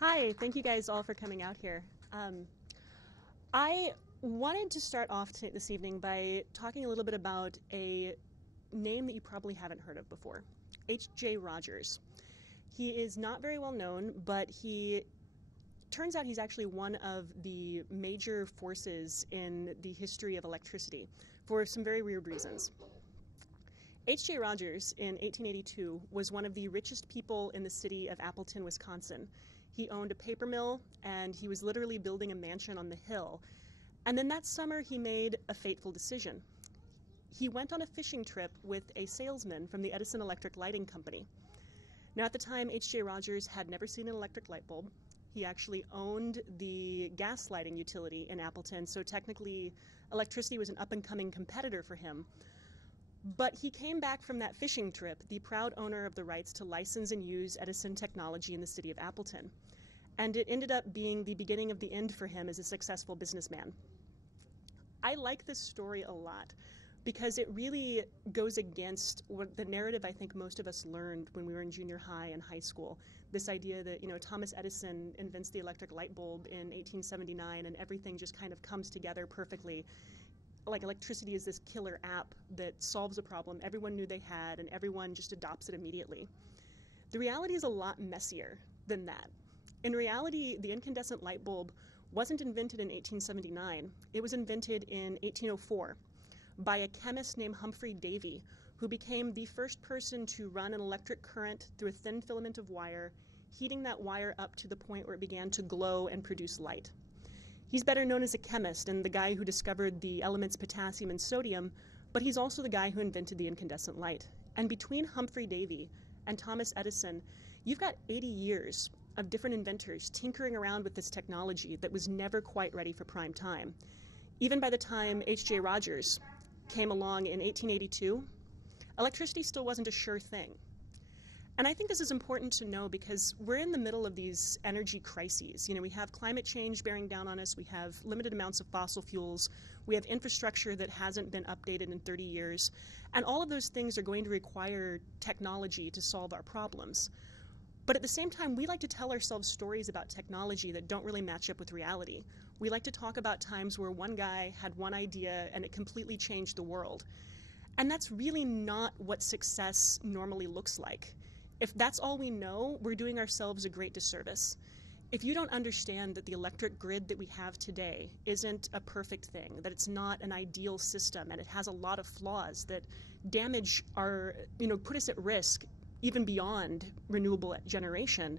Hi, thank you guys all for coming out here. I wanted to start off this evening by talking a little bit about a name that you probably haven't heard of before, H.J. Rogers. He is not very well known, but he turns out he's actually one of the major forces in the history of electricity for some very weird reasons. H.J. Rogers in 1882 was one of the richest people in the city of Appleton, Wisconsin. He owned a paper mill, and he was literally building a mansion on the hill. And then that summer, he made a fateful decision. He went on a fishing trip with a salesman from the Edison Electric Lighting Company. Now, at the time, H.J. Rogers had never seen an electric light bulb. He actually owned the gas lighting utility in Appleton, so technically, electricity was an up-and-coming competitor for him. But he came back from that fishing trip the proud owner of the rights to license and use Edison technology in the city of Appleton. And it ended up being the beginning of the end for him as a successful businessman. I like this story a lot because it really goes against the narrative I think most of us learned when we were in junior high and high school. This idea that, Thomas Edison invents the electric light bulb in 1879 and everything just kind of comes together perfectly. Like electricity is this killer app that solves a problem everyone knew they had and everyone just adopts it immediately. The reality is a lot messier than that. In reality, the incandescent light bulb wasn't invented in 1879. It was invented in 1804 by a chemist named Humphrey Davy, who became the first person to run an electric current through a thin filament of wire, heating that wire up to the point where it began to glow and produce light. He's better known as a chemist and the guy who discovered the elements potassium and sodium, but he's also the guy who invented the incandescent light. And between Humphrey Davy and Thomas Edison, you've got 80 years of different inventors tinkering around with this technology that was never quite ready for prime time. Even by the time H.J. Rogers came along in 1882, electricity still wasn't a sure thing. And I think this is important to know because we're in the middle of these energy crises. We have climate change bearing down on us, we have limited amounts of fossil fuels, we have infrastructure that hasn't been updated in 30 years, and all of those things are going to require technology to solve our problems. But at the same time, we like to tell ourselves stories about technology that don't really match up with reality. We like to talk about times where one guy had one idea and it completely changed the world. And that's really not what success normally looks like. If that's all we know, we're doing ourselves a great disservice. If you don't understand that the electric grid that we have today isn't a perfect thing, that it's not an ideal system, and it has a lot of flaws that damage put us at risk even beyond renewable generation,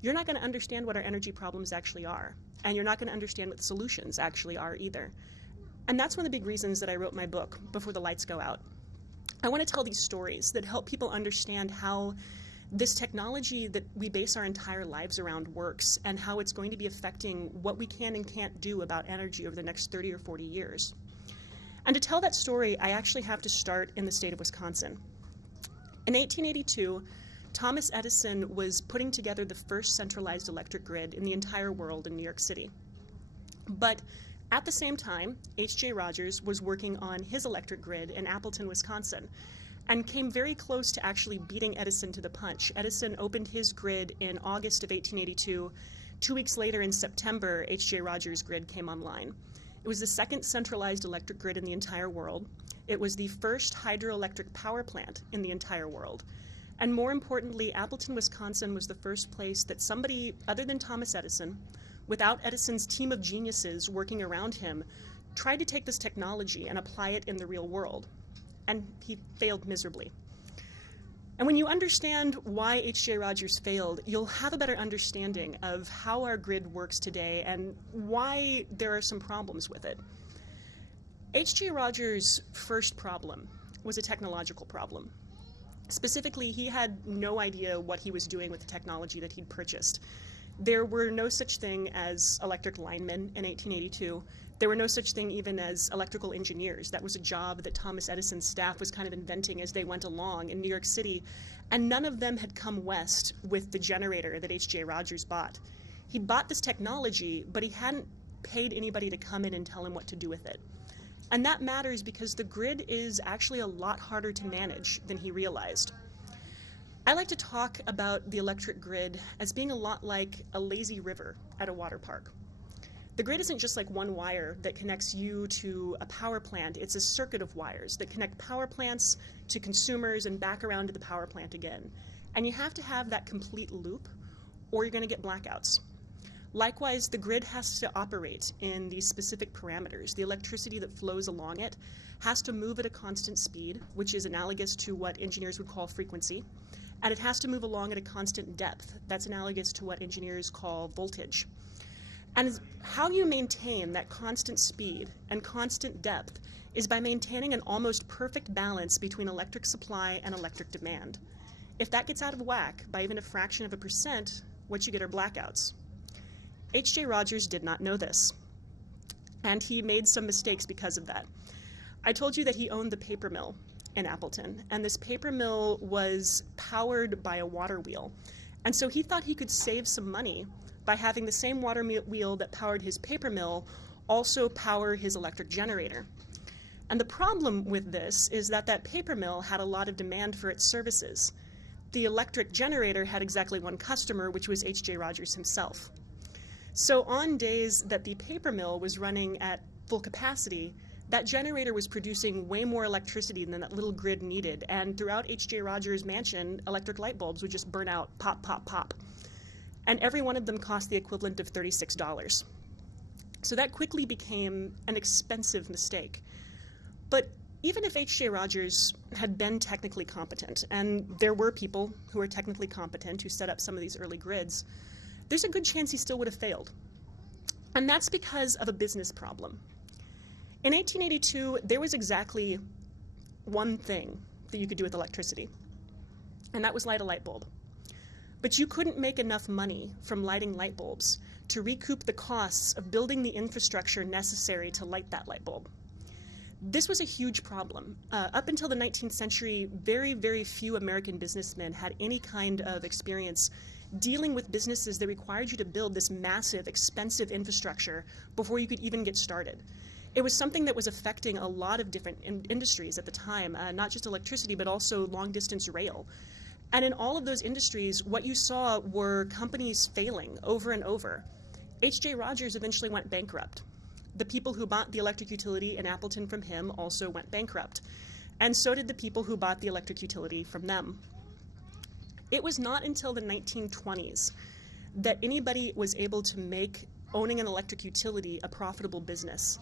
you're not going to understand what our energy problems actually are. And you're not going to understand what the solutions actually are either. And that's one of the big reasons that I wrote my book, Before the Lights Go Out. I want to tell these stories that help people understand how this technology that we base our entire lives around works and how it's going to be affecting what we can and can't do about energy over the next 30 or 40 years. And to tell that story, I actually have to start in the state of Wisconsin. In 1882, Thomas Edison was putting together the first centralized electric grid in the entire world in New York City. But at the same time, H.J. Rogers was working on his electric grid in Appleton, Wisconsin, and came very close to actually beating Edison to the punch. Edison opened his grid in August of 1882. 2 weeks later, in September, H.J. Rogers' grid came online. It was the second centralized electric grid in the entire world. It was the first hydroelectric power plant in the entire world. And more importantly, Appleton, Wisconsin was the first place that somebody other than Thomas Edison, without Edison's team of geniuses working around him, tried to take this technology and apply it in the real world. And he failed miserably. And when you understand why H.J. Rogers failed, you'll have a better understanding of how our grid works today and why there are some problems with it. H.J. Rogers' first problem was a technological problem. Specifically, he had no idea what he was doing with the technology that he'd purchased. There were no such thing as electric linemen in 1882. There were no such thing even as electrical engineers. That was a job that Thomas Edison's staff was kind of inventing as they went along in New York City, and none of them had come west with the generator that H.J. Rogers bought. He'd bought this technology, but he hadn't paid anybody to come in and tell him what to do with it. And that matters because the grid is actually a lot harder to manage than he realized. I like to talk about the electric grid as being a lot like a lazy river at a water park. The grid isn't just like one wire that connects you to a power plant. It's a circuit of wires that connect power plants to consumers and back around to the power plant again. And you have to have that complete loop, or you're going to get blackouts. Likewise, the grid has to operate in these specific parameters. The electricity that flows along it has to move at a constant speed, which is analogous to what engineers would call frequency. And it has to move along at a constant depth. That's analogous to what engineers call voltage. And how you maintain that constant speed and constant depth is by maintaining an almost perfect balance between electric supply and electric demand. If that gets out of whack by even a fraction of a percent, what you get are blackouts. H.J. Rogers did not know this, and he made some mistakes because of that. I told you that he owned the paper mill in Appleton, and this paper mill was powered by a water wheel. And so he thought he could save some money by having the same water wheel that powered his paper mill also power his electric generator. And the problem with this is that that paper mill had a lot of demand for its services. The electric generator had exactly one customer, which was H.J. Rogers himself. So on days that the paper mill was running at full capacity, that generator was producing way more electricity than that little grid needed. And throughout H.J. Rogers' mansion, electric light bulbs would just burn out, pop, pop, pop. And every one of them cost the equivalent of $36. So that quickly became an expensive mistake. But even if H.J. Rogers had been technically competent, and there were people who were technically competent who set up some of these early grids, there's a good chance he still would have failed. And that's because of a business problem. In 1882, there was exactly one thing that you could do with electricity, and that was light a light bulb. But you couldn't make enough money from lighting light bulbs to recoup the costs of building the infrastructure necessary to light that light bulb. This was a huge problem. Up until the 19th century, very, very few American businessmen had any kind of experience dealing with businesses that required you to build this massive, expensive infrastructure before you could even get started. It was something that was affecting a lot of different industries at the time, not just electricity, but also long-distance rail. And in all of those industries, what you saw were companies failing over and over. H.J. Rogers eventually went bankrupt. The people who bought the electric utility in Appleton from him also went bankrupt. And so did the people who bought the electric utility from them. It was not until the 1920s that anybody was able to make owning an electric utility a profitable business.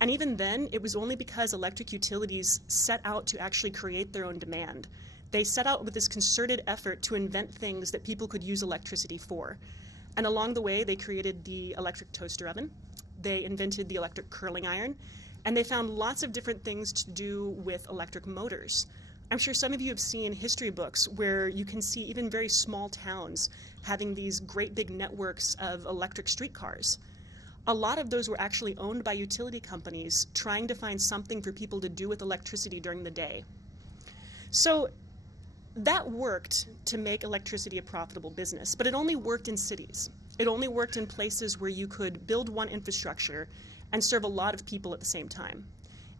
And even then, it was only because electric utilities set out to actually create their own demand. They set out with this concerted effort to invent things that people could use electricity for. And along the way, they created the electric toaster oven, they invented the electric curling iron, and they found lots of different things to do with electric motors. I'm sure some of you have seen history books where you can see even very small towns having these great big networks of electric streetcars. A lot of those were actually owned by utility companies trying to find something for people to do with electricity during the day. So that worked to make electricity a profitable business, but it only worked in cities. It only worked in places where you could build one infrastructure and serve a lot of people at the same time.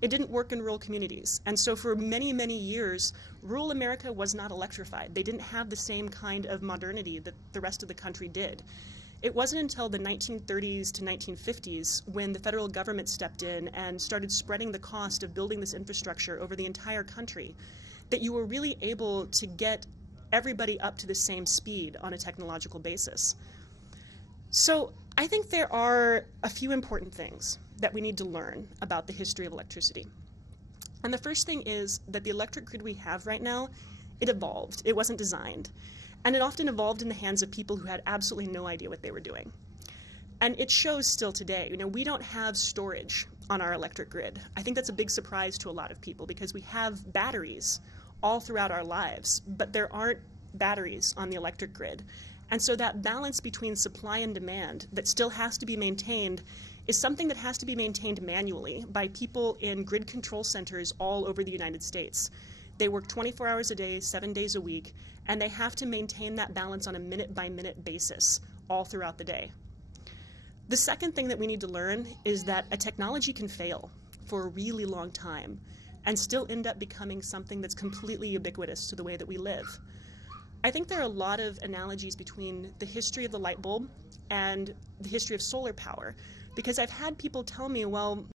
It didn't work in rural communities. And so for many, many years, rural America was not electrified. They didn't have the same kind of modernity that the rest of the country did. It wasn't until the 1930s to 1950s when the federal government stepped in and started spreading the cost of building this infrastructure over the entire country that you were really able to get everybody up to the same speed on a technological basis. So I think there are a few important things that we need to learn about the history of electricity. And the first thing is that the electric grid we have right now, it evolved. It wasn't designed. And it often evolved in the hands of people who had absolutely no idea what they were doing. And it shows still today. You know, we don't have storage on our electric grid. I think that's a big surprise to a lot of people because we have batteries all throughout our lives, but there aren't batteries on the electric grid. And so that balance between supply and demand that still has to be maintained is something that has to be maintained manually by people in grid control centers all over the United States. They work 24 hours a day, 7 days a week, and they have to maintain that balance on a minute-by-minute basis all throughout the day. The second thing that we need to learn is that a technology can fail for a really long time and still end up becoming something that's completely ubiquitous to the way that we live. I think there are a lot of analogies between the history of the light bulb and the history of solar power, because I've had people tell me, well,